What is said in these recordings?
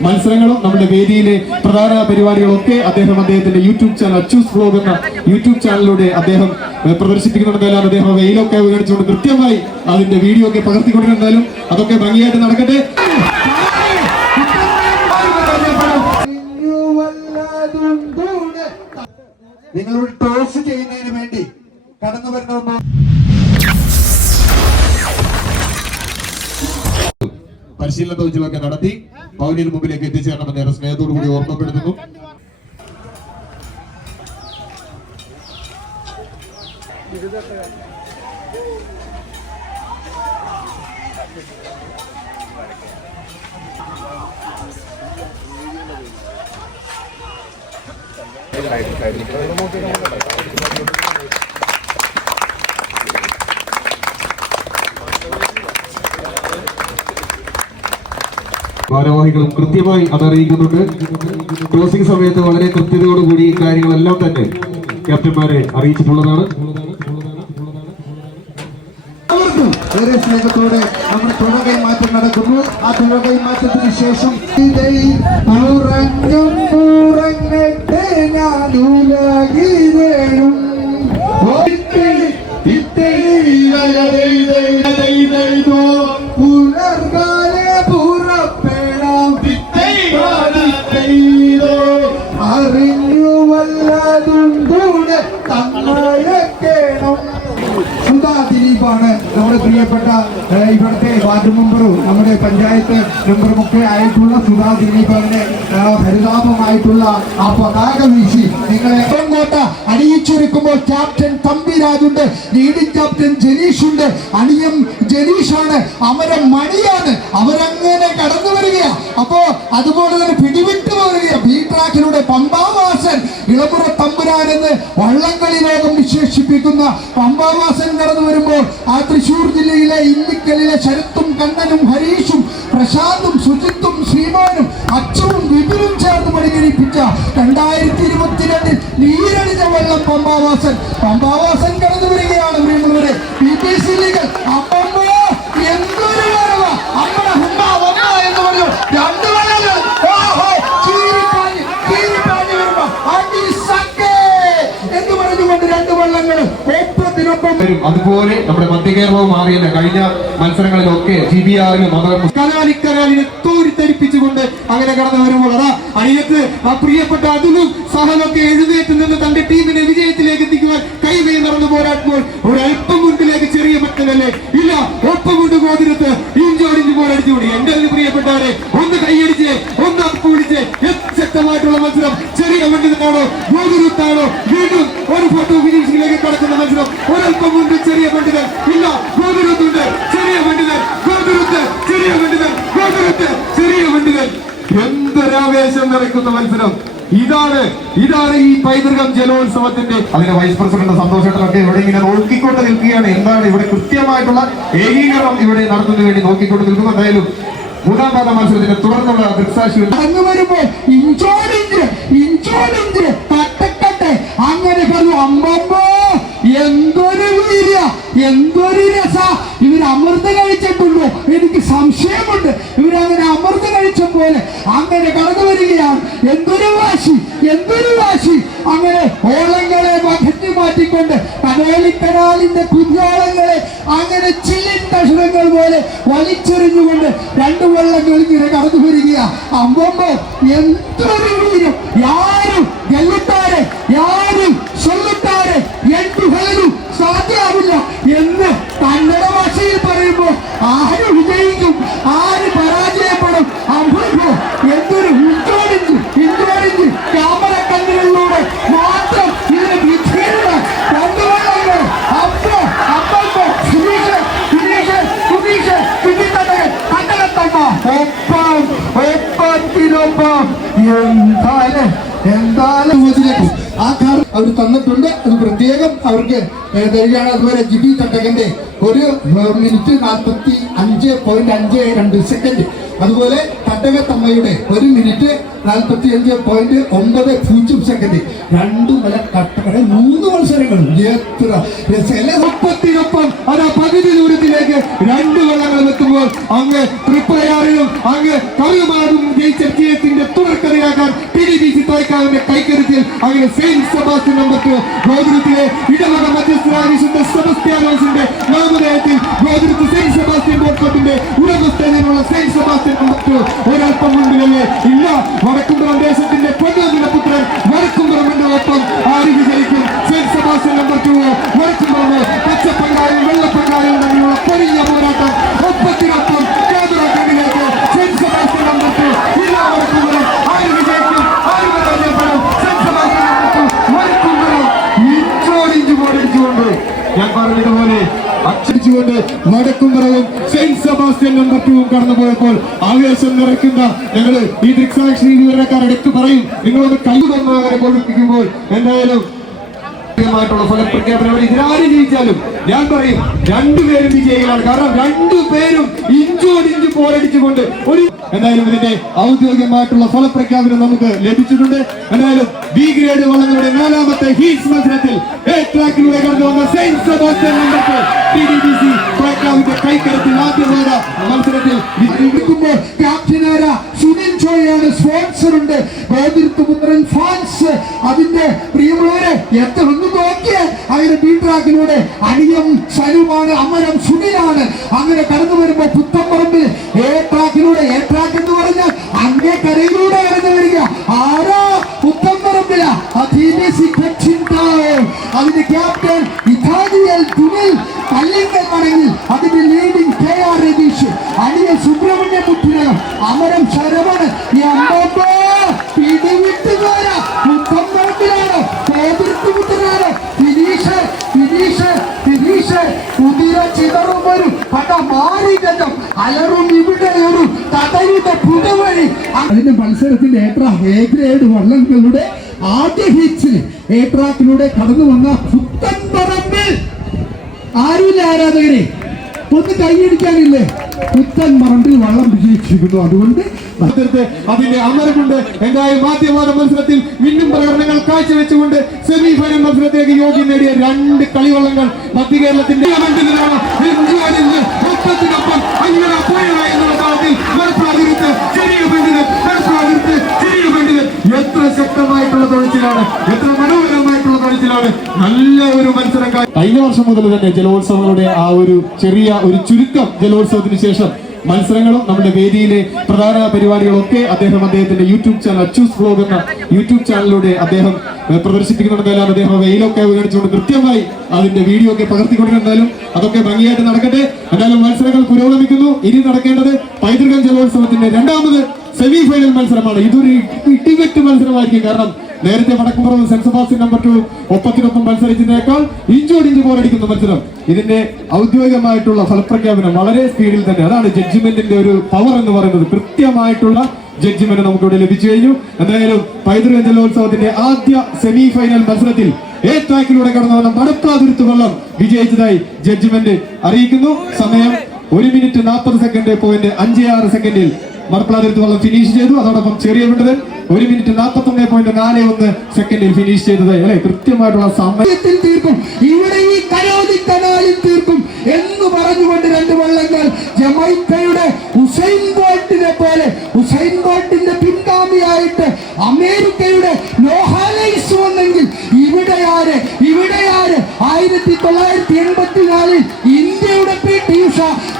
മത്സരങ്ങളും നമ്മുടെ വേദിയിലെ പ്രധാന പരിപാടികളും ഒക്കെ അദ്ദേഹം അദ്ദേഹത്തിന്റെ യൂട്യൂബ് ചാനൽ അച്ചൂസ് വ്ലോഗ് എന്ന യൂട്യൂബ് ചാനലിലൂടെ അദ്ദേഹം പ്രദർശിപ്പിക്കുന്നുണ്ടെന്നാലും അദ്ദേഹം വെയിലൊക്കെ ഉയർച്ചുകൊണ്ട് കൃത്യമായി അതിന്റെ വീഡിയോ ഒക്കെ പകർത്തിക്കൊണ്ടിരുന്നാലും അതൊക്കെ ഭംഗിയായിട്ട് നടക്കട്ടെ. നിങ്ങളോട് ടോസ് ചെയ്യുന്നതിന് വേണ്ടി കടന്നു വരുന്ന പരിശീലന തോച്ചിലൊക്കെ നടത്തി പൗലിന് മുമ്പിലേക്ക് എത്തിച്ചേരണമെന്ന് ഏറെ സ്നേഹത്തോടു കൂടി ഓർമ്മപ്പെടുത്തുന്നു. ഭാരവാഹികളും കൃത്യമായി അത് അറിയിക്കുന്നുണ്ട് ക്ലോസിംഗ് സമയത്ത് വളരെ കൃത്യതയോടുകൂടി കാര്യങ്ങളെല്ലാം തന്നെ ക്യാപ്റ്റന്മാരെ അറിയിച്ചിട്ടുള്ളതാണ്. ഏറെ സ്നേഹത്തോടെ നമ്മുടെ തുഴ കൈമാറ്റം നടക്കുന്നു. ആ തുഴ കൈമാറ്റത്തിന് ശേഷം ഉറങ്ങും ഉറങ്ങട്ടെ ഞാൻ ഉലകിതേഴും പുലർകാലെ വാർഡ് മെമ്പറും നമ്മുടെ പഞ്ചായത്ത് മെമ്പറും ഒക്കെ ആയിട്ടുള്ള സുധാ ദിലീപ് അങ്ങനെ ഏഹ്, ഹരിതാപമായിട്ടുള്ള ആ പതാക വീശി നിങ്ങളെ കോട്ട അണിയിച്ചൊരുക്കുമ്പോൾ ക്യാപ്റ്റൻ തമ്പിരാജുണ്ട് ലീഡിംഗ് ക്യാപ്റ്റൻ ജനീഷുണ്ട് അണിയം ജനീഷാണ് അവരെ മണിയാണ്. അവരങ്ങനെ കടന്നു വരികയാ അപ്പോ അതുപോലെ തന്നെ പിടിവിട്ടു വരികയാ ബി ട്രാക്കിലൂടെ പമ്പാവാസൻ ഇളമുറ തമ്പുരാൻ എന്ന് വള്ളംകളി ലോകം വിശേഷിപ്പിക്കുന്ന പമ്പാവാസൻ ആ തൃശൂർ ജില്ലയിലെ ഇന്നിക്കലിലെ ശരത്തും കണ്ണനും ഹരീഷും പ്രശാന്തും സുജിത്തും ശ്രീമാനും അച്ഛനും വിപുലും ചേർന്ന് പരിഗണിപ്പിച്ച രണ്ടായിരത്തി ഇരുപത്തിരണ്ടിൽ നീരടിഞ്ഞ വെള്ളം പമ്പാവാസൻ. പമ്പാവാസൻ വരും. അതുപോലെ നമ്മുടെ മധ്യ കേരളവും മാറിയല്ല കഴിഞ്ഞ മത്സരങ്ങളിലൊക്കെ ജി ബി ആറിലും കനാലിക്കനാലിനെ തോരിത്തരിപ്പിച്ചുകൊണ്ട് അങ്ങനെ കടന്നു വരുമ്പോൾ അതാ അണിയത്ത് ആ പ്രിയപ്പെട്ട അതിലും സഹനൊക്കെ എഴുന്നേറ്റ് നിന്ന് തന്റെ ടീമിനെ വിജയത്തിലേക്ക് എത്തിക്കുവാൻ കൈവേ നടന്നു പോരാടുമ്പോൾ മുൻപിലേക്ക് ചെറിയ പറ്റലല്ലേ ഇല്ല ഒപ്പം കൊണ്ട് പോതിരത്ത് ഇഞ്ചോടിഞ്ച് പോരടിച്ചുകൂടി എന്റെ ഒരു പ്രിയപ്പെട്ടവരെ ഒന്ന് കൈയടിച്ച് ഒന്ന് അപ്പുപിടിച്ച് ശക്തമായിട്ടുള്ള മത്സരം. ചെറിയ പണ്ഡിതനാണോ ഗോകുരുത്താണോ വീണ്ടും ഒരു ഫോട്ടോ ഫിനിഷിംഗിലേക്ക് കടക്കുന്ന മത്സരം. ഒരൽപ്പം കൊണ്ട് ചെറിയ പണ്ഡിതൻ ഇല്ല ഗോകുരുത്തുണ്ട് ചെറിയ പണ്ഡിതൻ ഗോകുരുത്ത് ചെറിയ പണ്ഡിതൻ ഗോകുരുത്ത് ചെറിയ പണ്ഡിതൻ എന്തൊരാവേശം നിറയ്ക്കുന്ന മത്സരം. ഇതാണ് ഇതാണ് ഈ പൈതൃകം ജലോത്സവത്തിന്റെ അതിന്റെ വൈസ് പ്രസിഡന്റ് സന്തോഷേട്ടനൊക്കെ ഇവിടെ ഇങ്ങനെ നോക്കിക്കൊണ്ട് നിൽക്കുകയാണ്. എന്താണ് ഇവിടെ കൃത്യമായിട്ടുള്ള ഏകീകരണം ഇവിടെ നടത്തുന്നതിന് വേണ്ടി നോക്കിക്കൊണ്ട് നിൽക്കുന്നു എന്തായാലും മൂന്നാം പാദ മത്സരത്തിന്റെ തുടർന്നുള്ള ദൃക്സാക്ഷി അങ്ങ് വരുമ്പോ ഇഞ്ചോടിഞ്ച് ഇഞ്ചോടിഞ്ച് തട്ടക്കട്ടെ. അങ്ങനെ പറഞ്ഞു അമ്മമ്മോ എന്തൊരു വീര്യ എന്തൊരു രസ. ഇവർ അമൃത കഴിച്ചിട്ടുണ്ടോ എനിക്ക് സംശയമുണ്ട്. ഇവരങ്ങനെ അമൃത കഴിച്ച പോലെ അങ്ങനെ കടന്നു വരികയാണ്. എന്തൊരു വാശി എന്തൊരു വാശി. അങ്ങനെ ഓളങ്ങളെ മകറ്റി മാറ്റിക്കൊണ്ട് കനോലിക്കനാലിന്റെ കുഞ്ഞോളങ്ങളെ അങ്ങനെ ചില്ലിൻ കഷണങ്ങൾ പോലെ വലിച്ചെറിഞ്ഞുകൊണ്ട് രണ്ടു വള്ളങ്ങൾ ഇങ്ങനെ കടന്നു വരികയാ അമ്പമ്പോ എന്തൊരു ഒപ്പം ഒപ്പത്തിനൊപ്പം എന്തായാലും ഇതിലേക്ക് ആ കാർ അവർ തന്നിട്ടുണ്ട്. അത് പ്രത്യേകം അവർക്ക് തരികയാണ്. അതുപോലെ ജിബി തട്ടകന്റെ ഒരു മിനിറ്റ് നാൽപ്പത്തി അഞ്ച് പോയിന്റ് അഞ്ച് രണ്ട് സെക്കൻഡ് അതുപോലെ തട്ടകത്തമ്മയുടെ ഒരു മിനിറ്റ് നാൽപ്പത്തി അഞ്ച് പോയിന്റ് ഒമ്പത് പൂജ്യം സെക്കൻഡ് രണ്ടു മല കട്ടകട മൂന്ന് മത്സരങ്ങൾ എത്ര മുപ്പത്തിനൊപ്പം അത് പകുതി ദൂരത്തിലേക്ക് രണ്ട് വളങ്ങൾ എത്തുമ്പോൾ അങ്ങ് തൃപ്രയാറിലും അങ്ങ് കവിമാറും ജയിച്ച വിജയത്തിന്റെ തുടർക്കഥയാക്കാൻ പി ഡി ബി സി തോയ്ക്കാവിന്റെ കൈക്കരുത്തിൽ അങ്ങനെ സെയിന്റ് സെബാസ്റ്റ്യൻ നമ്പർ ടു ഗോകുലത്തിലെ ഇടവക മധ്യസ്ഥരായ വിശുദ്ധ സെബസ്ത്യാനോസിന്റെ നാമധേയത്തിൽ ഗോകുലത്ത് സെയിന്റ് സെബാസ്റ്റ്യൻ ബോട്ട്കോട്ടിന്റെ ഉടമസ്ഥതയിലുള്ള സെയിന്റ് സെബാസ്റ്റ്യൻ നമ്പർ ടു ഒരൽപ്പം മുൻപിലല്ലേ? വടക്കുംപുറം ദേശത്തിന്റെ പൊന്നോദിന പുത്രൻ വടക്കുംപുറമിന്റെ ഒപ്പം ആര് വിജയിക്കും സെയിന്റ് സെബാസ്റ്റ്യൻ നമ്പർ ടു വടക്കുംപുറമോ പച്ചപ്പങ്കായും വെള്ളപ്പങ്കായും തമ്മിലുള്ള പൊരിഞ്ഞ പോരാട്ടം ഒപ്പത്തിനൊപ്പം കേന്ദ്ര കണ്ണിലേക്ക് സെയിന്റ് സെബാസ്റ്റ്യൻ നമ്പർ ടു ഇല്ല വടക്കുംപുറം ആര് വിജയിക്കും ആര് പരാജയപ്പെടും സെയിന്റ് സെബാസ്റ്റ്യൻ നമ്പർ ടു വടക്കുംപുറം ഇഞ്ചോടിഞ്ചു പോടിച്ചുകൊണ്ട് ഞാൻ പറഞ്ഞതുപോലെ അച്ചടിച്ചുകൊണ്ട് വടക്കുംപുറവും സെയിന്റ് സെബാസ്റ്റ്യൻ നമ്പർ ടൂവും കടന്നു പോയപ്പോൾ ആവേശം നിറയ്ക്കുന്ന ഞങ്ങൾ ഈ ദൃക്സാക്ഷി എടുത്തു പറയും. നിങ്ങളൊന്ന് കൈ തന്നവരെ കൊഴുപ്പിക്കുമ്പോൾ എന്തായാലും കൃത്യമായിട്ടുള്ള ഫലപ്രഖ്യാപനം അവർ ഇതിനാരും ജയിച്ചാലും ഞാൻ പറയും രണ്ടുപേരും വിജയികളാണ്. കാരണം രണ്ടുപേരും ഇഞ്ചോടിഞ്ച് പോരടിച്ചുകൊണ്ട് ഒരു എന്തായാലും ഇതിന്റെ ഔദ്യോഗികമായിട്ടുള്ള ഫലപ്രഖ്യാപനം നമുക്ക് ലഭിച്ചിട്ടുണ്ട്. എന്തായാലും ബി ഗ്രേഡ് വള്ളങ്ങളുടെ നാലാമത്തെ ഹീറ്റ്സ് മത്സരത്തിൽ എ ട്രാക്കിലൂടെ കടന്നു വന്ന സെയിന്റ് സെബാസ്റ്റ്യൻ മത്സരത്തിൽ ചോയാണ് സ്പോൺസർ ഉണ്ട് പുത്രൻ ഫാൻസ് അതിന്റെ പ്രിയമുള്ളവരെ എത്ര ഒന്ന് നോക്കിയേ. അങ്ങനെ ബി അടിയം സനുമാണ് അമരം സുനിലാണ്. അങ്ങനെ കടന്നു വരുമ്പോ പുത്തമ്പറമ്പിൽ ഇവിടെ ഒരു തടയുടെ പുതുവഴി അതിന്റെ മത്സരത്തിന്റെ ഏത്ര എ വള്ളങ്ങളുടെ ആദ്യ ഹീറ്റ്സിൽ ഏട്രാക്കിലൂടെ കടന്നു വന്ന പുത്തൻ പറമ്പിൽ. ആരുമില്ല ആരാധകരെ? ഒന്ന് കൈയടിക്കാനില്ലേ പുത്തൻ പറമ്പിൽ വള്ളം വിജയിച്ചിരിക്കുന്നു. അതുകൊണ്ട് അതിന്റെ അമരമുണ്ട്. എന്തായാലും ആദ്യപാദ മത്സരത്തിൽ മിന്നും പ്രകടനങ്ങൾ കാഴ്ചവെച്ചുകൊണ്ട് സെമി ഫൈനൽ മത്സരത്തിലേക്ക് യോഗ്യം നേടിയ രണ്ട് കളിവള്ളങ്ങൾ മധ്യ കേരളത്തിന്റെ എത്ര ശക്തമായിട്ടുള്ള എത്ര മനോഹരമായിട്ടുള്ള തുഴച്ചിലാണ് നല്ല ഒരു മത്സരം കഴിഞ്ഞ വർഷം മുതൽ തന്നെ ജലോത്സവങ്ങളുടെ ആ ഒരു ചെറിയ ഒരു ചുരുക്കം ജലോത്സവത്തിന് ശേഷം മത്സരങ്ങളും നമ്മുടെ വേദിയിലെ പ്രധാന പരിപാടികളൊക്കെ അദ്ദേഹം അദ്ദേഹത്തിന്റെ യൂട്യൂബ് ചാനൽ അച്ചൂസ് ബ്ലോഗ് എന്ന യൂട്യൂബ് ചാനലിലൂടെ അദ്ദേഹം പ്രദർശിപ്പിക്കുന്നുണ്ടെന്നാലും അദ്ദേഹം വെയിലൊക്കെ ഉപയോഗിച്ചുകൊണ്ട് കൃത്യമായി അതിന്റെ വീഡിയോ ഒക്കെ പകർത്തിക്കൊണ്ടിരുന്നാലും അതൊക്കെ ഭംഗിയായിട്ട് നടക്കട്ടെ. എന്തായാലും മത്സരങ്ങൾ പുരോഗമിക്കുന്നു. ഇനി നടക്കേണ്ടത് പൈതൃകം ജലോത്സവത്തിന്റെ രണ്ടാമത് സെമി ഫൈനൽ മത്സരമാണ്. ഇതൊരു ഇടിവെട്ട് മത്സരമായിരിക്കും കാരണം നേരത്തെ Vadakkumpuram saint Sebastian number two ഒപ്പത്തിനൊപ്പം മത്സരിച്ചതിനേക്കാൾ ഇഞ്ചോടിഞ്ച് പോരടിക്കുന്ന മത്സരം. ഇതിന്റെ ഔദ്യോഗികമായിട്ടുള്ള ഫലപ്രഖ്യാപനം വളരെ സ്പീഡിൽ തന്നെ. അതാണ് ജഡ്ജ്മെന്റിന്റെ ഒരു പവർ എന്ന് പറയുന്നത്. കൃത്യമായിട്ടുള്ള ജഡ്ജ്മെന്റ് നമുക്കിവിടെ ലഭിച്ചു കഴിഞ്ഞു. എന്തായാലും പൈതൃക ജലോത്സവത്തിന്റെ ആദ്യ സെമി ഫൈനൽ മത്സരത്തിൽ എ ട്രാക്കിലൂടെ കടന്നു വന്ന മടപ്രാതുരുത്ത് വള്ളം വിജയിച്ചതായി ജഡ്ജ്മെന്റ് അറിയിക്കുന്നു. സമയം ഒരു മിനിറ്റ് നാൽപ്പത് സെക്കൻഡ് പോയിന്റ് അഞ്ച് ആറ് സെക്കൻഡിൽ മടപ്രാതുരുത്ത് വള്ളം ഫിനിഷ് ചെയ്തു. അതോടൊപ്പം ചെറിയ വിട്ടത് ഒരു മിനിറ്റ് നാൽപ്പത്തി ഒന്ന് പോയിന്റ് നാല് ഒന്ന് സെക്കൻഡിൽ ഫിനിഷ് ചെയ്തത്. അല്ലെ? കൃത്യമായിട്ടുള്ള സമയത്തിൽ തീർക്കും. ഇവിടെ ഈ കരോലി കനാലിൽ തീർക്കും എന്ന് പറഞ്ഞുകൊണ്ട് രണ്ട് വള്ളങ്ങൾ ജമൈക്കയുടെ ഹുസൈൻ ബോട്ടിനെ പോലെ ഹുസൈൻ ബോട്ടിന്റെ ബോൾട്ടിന്റെ പിൻഗാമിയായിട്ട് അമേരിക്കയുടെ നോഹാലൈസ് വന്നെങ്കിൽ ഇവിടെ ആര്? ഇവിടെ ആര്? ആയിരത്തി തൊള്ളായിരത്തി എൺപത്തിനാലിൽ ഇന്ത്യയുടെ പി ടി ഉഷ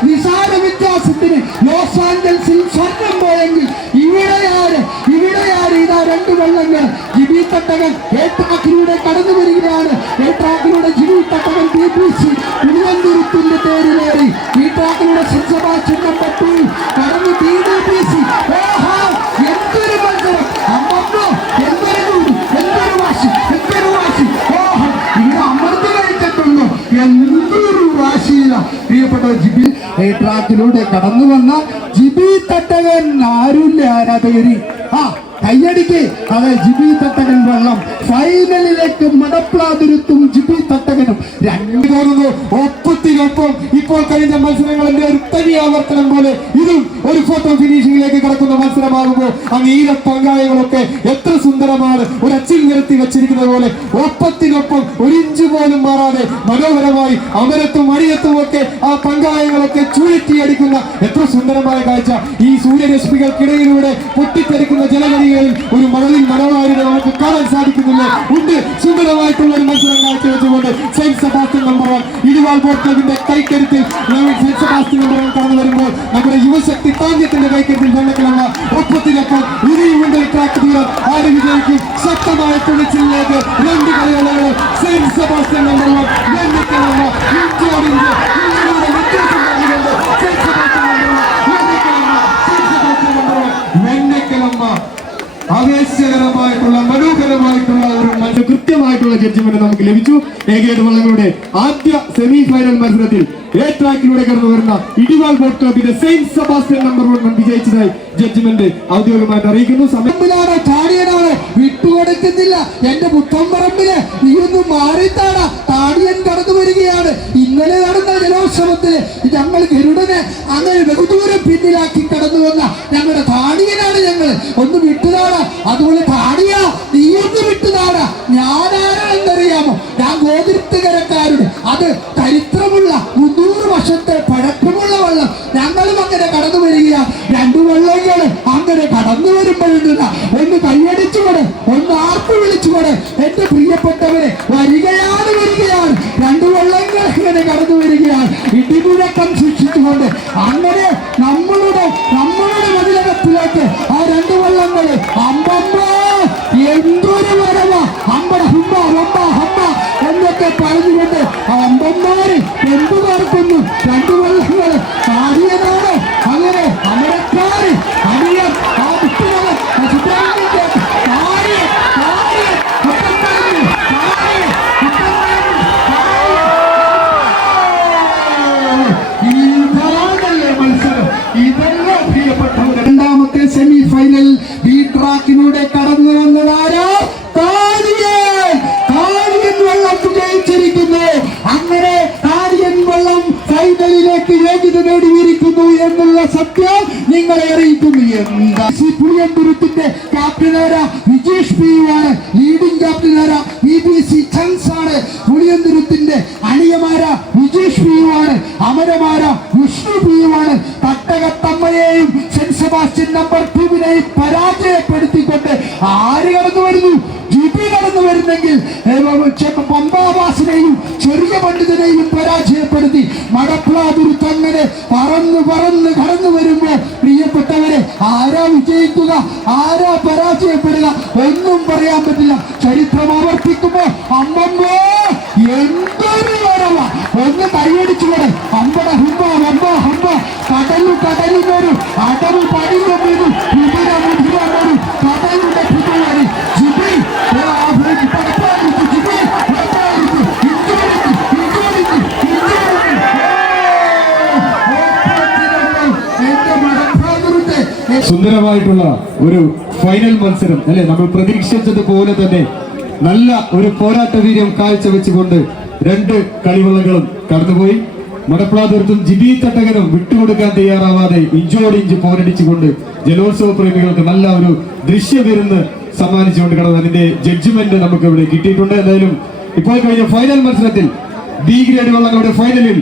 നിസാര വ്യത്യാസത്തിന് ലോസ് ആഞ്ചൽസിൽ സ്വർണം പോയെങ്കിൽ ഇവിടെ ആര്? ഇവിടെ ആര്? ഇതാ രണ്ട് വെള്ളങ്ങൾ. ജിബി തട്ടകൻ ഏട്ടാക്കിലൂടെ ട്രാക്കിലൂടെ കടന്നു വന്ന ജിബി തട്ടകൻ ആരുല്ല ആരാധകരി ആ കയ്യടിക്ക് അതെ ജിബി തട്ടകൻ വെള്ളം. ഫൈനലിലേക്ക് മടപ്ലാതിരുത്തും ജിബി തട്ടകനും. രണ്ടു തോന്നുന്നു ഒപ്പത്തിനൊപ്പം ഇപ്പോൾ കഴിഞ്ഞ മത്സരങ്ങളുടെ ഒരു തനി ആവർത്തനം പോലെ ഇതും ഒരു ഫോട്ടോ ഫിനിഷിംഗിലേക്ക് കടക്കുന്ന മത്സരമാകുമ്പോൾ ആ നീല പങ്കാളികളൊക്കെ എത്ര സുന്ദരമാണ്. ഒരു അച്ചിൽ നിരത്തി വെച്ചിരിക്കുന്നത് പോലെ ഒപ്പത്തിനൊപ്പം ഒരു പോലും മാറാതെ മനോഹരമായി അമരത്തും അടിയത്തും ഒക്കെ ആ പങ്കാളികളൊക്കെ ചുഴറ്റിയടിക്കുന്ന എത്ര സുന്ദരമായ കാഴ്ച. ഈ സൂര്യരശ്മികൾക്കിടയിലൂടെ പൊട്ടിത്തെറിക്കുന്ന ജലകളികളിൽ ഒരു മണലിൽ മനോഹാരിത നമുക്ക് കാണാൻ സാധിക്കുന്നില്ല? ഉണ്ട്. സുന്ദരമായിട്ടുള്ള ഒരു മത്സരം കാഴ്ചവെച്ചുകൊണ്ട് സെന്റ് സെബാസ്റ്റ്യൻ നമ്പർ വൺ. ഇടിവാൾ ബോട്ട് കൈക്കരുത്തിൽ സെന്റ് സെബാസ്റ്റ്യൻ നമ്പർ വൺ കടന്നു വരുമ്പോൾ നമ്മുടെ യുവശക്തി താന്യത്തിന്റെ കൈക്കരുത്തിൽ വെള്ളക്കിളങ്ങ ഒപ്പത്തിനൊപ്പം ഇനിയുമുണ്ട് ട്രാക്ക് ദൂരം ആര് വിജയിക്കും. ശക്തമായ തുണിച്ചിലേക്ക് രണ്ട് കളികളുള്ള saint Sebastian number Sebastian number ആവേശകരമായിട്ടുള്ള മനോഹരമായിട്ടുള്ള ഒരു മത്സരം കൃത്യമായിട്ടുള്ള ജഡ്ജ്മെന്റ് നമുക്ക് ലഭിച്ചു. ഏകേത് വള്ളങ്ങളുടെ ആദ്യ സെമി ഫൈനൽ മത്സരത്തിൽ എ ട്രാക്കിലൂടെ കടന്നു വരുന്ന ഇടിവാൾ ബോട്ട് ക്ലബിന്റെ സെയിന്റ് സെബാസ്റ്റ്യൻ നമ്പർ വൺ വിജയിച്ചതായി ജഡ്ജ്മെന്റ് ഔദ്യോഗികമായിട്ട് അറിയിക്കുന്നു. സമയം പറമ്പിലാണ് താടിയനാണ് വിട്ടുകൊടുക്കുന്നില്ല. എന്റെ പുത്തമ്പറമ്പിൽ നീ ഒന്ന് മാറിത്താട. താടിയൻ കടന്നു വരികയാണ്. ഇന്നലെ നടന്ന ജലോത്സവത്തിൽ ഞങ്ങൾ ഗരുഡനെ അങ്ങനെ ബഹുദൂരം പിന്നിലാക്കി കടന്നു വന്ന ഞങ്ങളുടെ താടിയനാണ് ഞങ്ങൾ. ഒന്ന് വിട്ടുതാട. അതുപോലെ താടിയ പുളിയന്തുരുത്തിന്റെ ക്യാപ്റ്റനാര വിജേഷ് പി ആണ്. ലീഡിംഗ് ക്യാപ്റ്റനാര ബി ബി സി ചൻസ് ആണ്. പുളിയന്തുരുത്തിന്റെ അണിയമാര? വിജേഷ് പി ആണ്. അമരമാര? വിഷ്ണു പി ആണ്. തട്ടകത്തമ്മയെയും സെന്റ് സെബാസ്റ്റ്യൻ നമ്പർ ടൂവിനെയും പരാജയപ്പെടുത്തിക്കൊണ്ട് ആര് കടന്നു വരുന്നു ജിബി കടന്നു വരുന്നെങ്കിൽ പമ്പാവാസിനെയും ചെറിയ പണ്ഡിതനെയും പരാജയപ്പെടുത്തി മടപ്ലാതുരു തങ്ങനെ പറന്ന് പറന്ന് കടന്നു വരുമ്പോ പ്രിയപ്പെട്ടവരെ ആരാ വിജയിക്കുക ആരാ പരാജയപ്പെടുക ഒന്നും പറയാൻ പറ്റില്ല ചരിത്രം ആവർത്തിക്കുമ്പോ അമ്മമ്മോ എന്തൊരു വരവ ഒന്ന് കൈയടിച്ചുകൂടെ അമ്പട ഹുമ്പ ഹമ്പ ഹമ്പ കടലു കടലു വരും അടവ് പടിയും വരും മുതിര മുതിര വരും കടലിന്റെ പുതുവരി ജിബി ഏ, ആ ഇഞ്ചോടിക്കും എന്റെ മടപ്പാതുരുത്തെ സുന്ദരമായിട്ടുള്ള ഒരു ഫൈനൽ മത്സരം അല്ലെ? നമ്മൾ പ്രതീക്ഷിച്ചതുപോലെ തന്നെ നല്ല ഒരു പോരാട്ട വീര്യം കാഴ്ചവെച്ചുകൊണ്ട് രണ്ട് കളിവള്ളങ്ങളും കടന്നുപോയി. മടപ്ലാതിർത്തും ജിബി തട്ടകനും വിട്ടുകൊടുക്കാൻ തയ്യാറാവാതെ ഇഞ്ചോട് ഇഞ്ച് പോരടിച്ചുകൊണ്ട് ജലോത്സവ പ്രേമികൾക്ക് നല്ല ഒരു ദൃശ്യവിരുന്ന് സമ്മാനിച്ചുകൊണ്ട് കടന്നു അതിന്റെ ജഡ്ജ്മെന്റ് നമുക്ക് ഇവിടെ കിട്ടിയിട്ടുണ്ട്. എന്തായാലും ഇപ്പോൾ കഴിഞ്ഞ ഫൈനൽ മത്സരത്തിൽ ബി ഗ്രേഡ് വള്ളങ്ങളുടെ ഫൈനലിൽ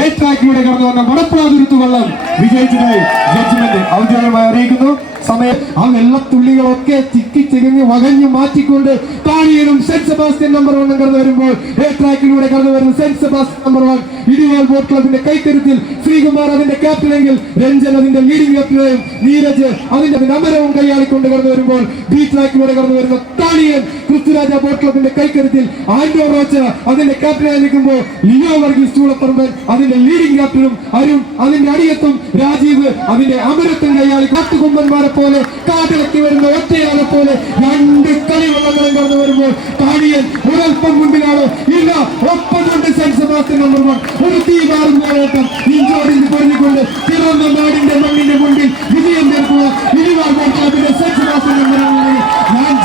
എ ട്രാക്കിലൂടെ കടന്നു വന്ന മടപ്രാതുരുത്ത് വള്ളം വിജയിച്ചതായി ജഡ്ജ്മെന്റ് ഔദ്യോഗികമായി അറിയിക്കുന്നു. സമയം ആ വെള്ളത്തുള്ളികളൊക്കെ ചിക്കി ചികഞ്ഞ് വകഞ്ഞു മാറ്റിക്കൊണ്ട് താനിയനും സെന്റ് സെബാസ്റ്റ്യൻ നമ്പർ വണ്ണും കടന്നു വരുമ്പോൾ എ ട്രാക്കിലൂടെ കടന്നു വരുന്ന സെന്റ് സെബാസ്റ്റ്യൻ നമ്പർ വൺ ഇടിവാൾ ബോട്ട് ക്ലബിന്റെ കൈക്കരുത്തിൽ ശ്രീകുമാർ അതിന്റെ ക്യാപ്റ്റനെങ്കിൽ രഞ്ജൻ അതിന്റെ ലീഡിംഗ് ക്യാപ്റ്റനെയും നീരജ് അതിന്റെ നമരവും കൈയാളിക്കൊണ്ട് കടന്നു വരുമ്പോൾ ബി ട്രാക്കിലൂടെ കടന്നു വരുന്ന താണിയൻ ക്രിസ്തുരാജ ബോട്ട് ക്ലബിന്റെ കൈക്കരുത്തിൽ ആൻഡോ റോച്ച് അതിന്റെ ക്യാപ്റ്റനായി നിൽക്കുമ്പോൾ ലിയോ വർഗീസ് ചൂളപ്പറമ്പൻ അതിന്റെ ലീഡിംഗ് ക്യാപ്റ്റനും അരുൺ അതിന്റെ അടിയത്തും രാജീവ് അതിന്റെ അമരത്തും കൈയാളി കാട്ടുകൊമ്പന്മാരെ പോലെ കാട്ടിളക്കി വരുന്ന ഒറ്റയാളെ പോലെ രണ്ട് കളിവള്ളങ്ങളും കടന്നു വരുമ്പോൾ താണിയൻ ഒരൽപ്പം മുമ്പിലാണ്. ഇല്ല ഒപ്പം കൊണ്ട് സെൻസ് മാത്രം നമ്പർ വൺ ഒരു തീകാറും പോരാട്ടം ഇഞ്ചോടിഞ്ച് പറഞ്ഞുകൊണ്ട് തിരുവനന്തപുരം നാടിന്റെ മുന്നിൽ വിജയം തീർക്കുക ഇരുവാൾ ക്ലബിന്റെ സെന്റ് സെബാസ്റ്റ്യൻ നമ്പർ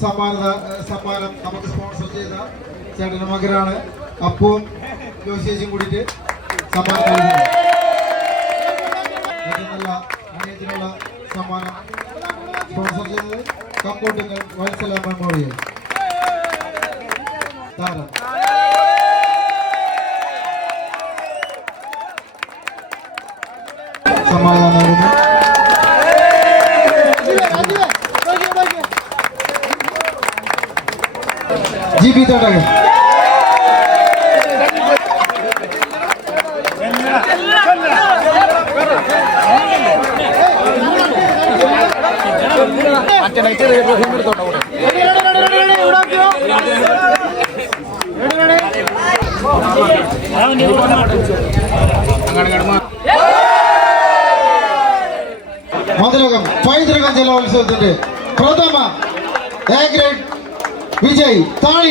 സമ്മാന സമ്മാനം നമുക്ക് സ്പോൺസർ ചെയ്ത ചേട്ടന്റെ മകനാണ് അപ്പവും ജോസിയേച്ചും കൂടിയിട്ട് സമ്മാനം നല്ല അണിയത്തിനുള്ള സമ്മാനം സ്പോൺസർ ചെയ്തത് കക്കോട്ടുങ്ങൽ വത്സല മെമ്മോറിയൽ. താരം. സമ്മാനം നൽകുന്നു. G B തടകൻ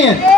ജലോത്സവത്തിന്റെ